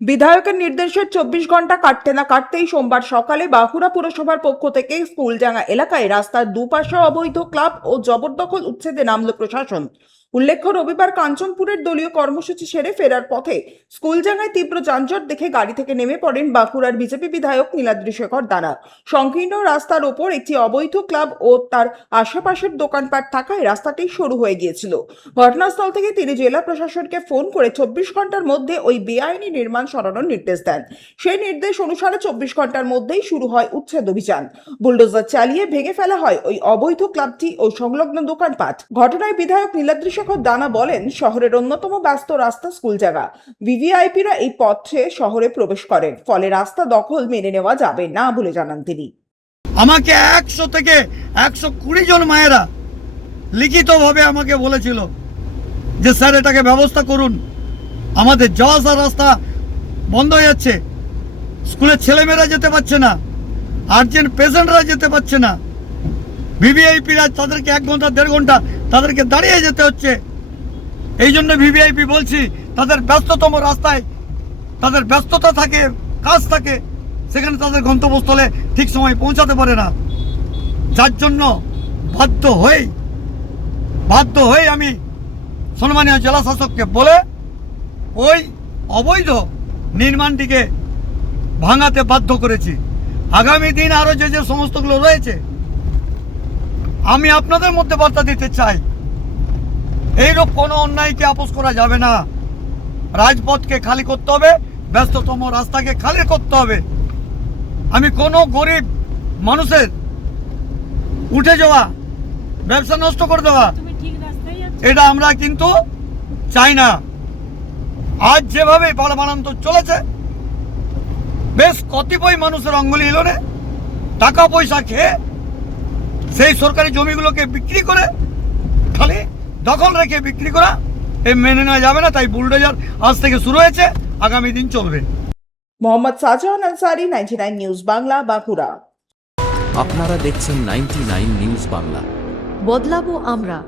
বিধায়কের নির্দেশের 24 ঘন্টা কাটতে না কাটতেই সোমবার সকালে বাঁকুড়া পুরসভার পক্ষ থেকে স্কুলডাঙ্গা এলাকায় রাস্তার দুপাশে অবৈধ ক্লাব ও জবরদখল উচ্ছেদে নামল প্রশাসন। উল্লেখ্য, রবিবার কাঞ্চনপুরের দলীয় কর্মসূচি সেরে ফেরার পথে স্কুলডাঙ্গায় তীব্র যানজট দেখে গাড়ি থেকে নেমে পড়েন বাঁকুড়ার বিজেপি বিধায়ক নীলাদ্রি শেখর দানা। সংকীর্ণ রাস্তার ওপর একটি অবৈধ ক্লাব ও তার আশেপাশের দোকানপাট থাকায় রাস্তাটি সরু হয়ে গিয়েছিল। ঘটনাস্থল থেকে তিনি জেলা প্রশাসনকে ফোন করে 24 ঘন্টার মধ্যে ওই বেআইনি নির্মাণ সরানোর নির্দেশ দেন। সেই নির্দেশ অনুসারে 24 ঘন্টার মধ্যেই শুরু হয় উচ্ছেদ অভিযান। বুলডোজার চালিয়ে ভেঙে ফেলা হয় ওই অবৈধ ক্লাবটি ও সংলগ্ন দোকানপাট। ঘটনায় বিধায়ক নীলাদ্রি শেখর দানা বলেন, শহরের অন্যতম ব্যস্ত রাস্তা স্কুলডাঙ্গা, ভিভিআইপিরা এই পথে শহরে প্রবেশ করেন, ফলে রাস্তা দখল মেনে নেওয়া যাবে না বলে জানান তিনি। আমাকে 100 থেকে 120 জন মায়েরা লিখিতভাবে আমাকে বলেছিল যে স্যার এটাকে ব্যবস্থা করুন, আমাদের যাওয়া আসার রাস্তা বন্ধ হয়ে যাচ্ছে, স্কুলের ছেলেমেয়েরা যেতে পারছে না, আর্জেন্ট পেশেন্টরা যেতে পারছে না, ভিভিআইপিরা তাদেরকে 1 ঘন্টা 1.5 ঘন্টা তাদেরকে দাঁড়িয়ে যেতে হচ্ছে। এই জন্য ভিভিআইপি বলছি, তাদের ব্যস্ততম রাস্তায় তাদের ব্যস্ততা থাকে, কাজ থাকে, সেখানে তাদের গন্তব্যস্থলে ঠিক সময় পৌঁছাতে পারে না। যার জন্য বাধ্য হয়ে আমি সম্মানীয় জেলা শাসককে বলে ওই অবৈধ নির্মাণটিকে ভাঙাতে বাধ্য করেছি। আগামী দিন আরও যে সমস্তগুলো রয়েছে, আমি আপনাদের মধ্যে বার্তা দিতে চাই, এইরূপ কোনো অন্যায়কে আপোষ করা যাবে না। রাজপথকে খালি করতে হবে, ব্যস্ততম রাস্তাকে খালি করতে হবে। আমি কোনো গরিব মানুষের উঠে যাওয়া, ব্যবসা নষ্ট করে দেওয়া, এটা আমরা কিন্তু চাই না। আজ যেভাবে বাড়াবাড়ান্তর চলেছে, বেশ কতিপয় মানুষের অঙ্গুলি হিলনে টাকা পয়সা খেয়ে সেই সরকারি জমিগুলোকে বিক্রি করে, খালি দখল রেখে বিক্রি করা, এ মেনে নেওয়া যাবে না। তাই বুলডোজার আজ থেকে শুরু হয়েছে, আগামী দিন চলবে। মোহাম্মদ শাহজাহান আনসারি, 99 নিউজ বাংলা, বাঁকুড়া। আপনারা দেখছেন 99 নিউজ বাংলা। বদলাবো আমরা।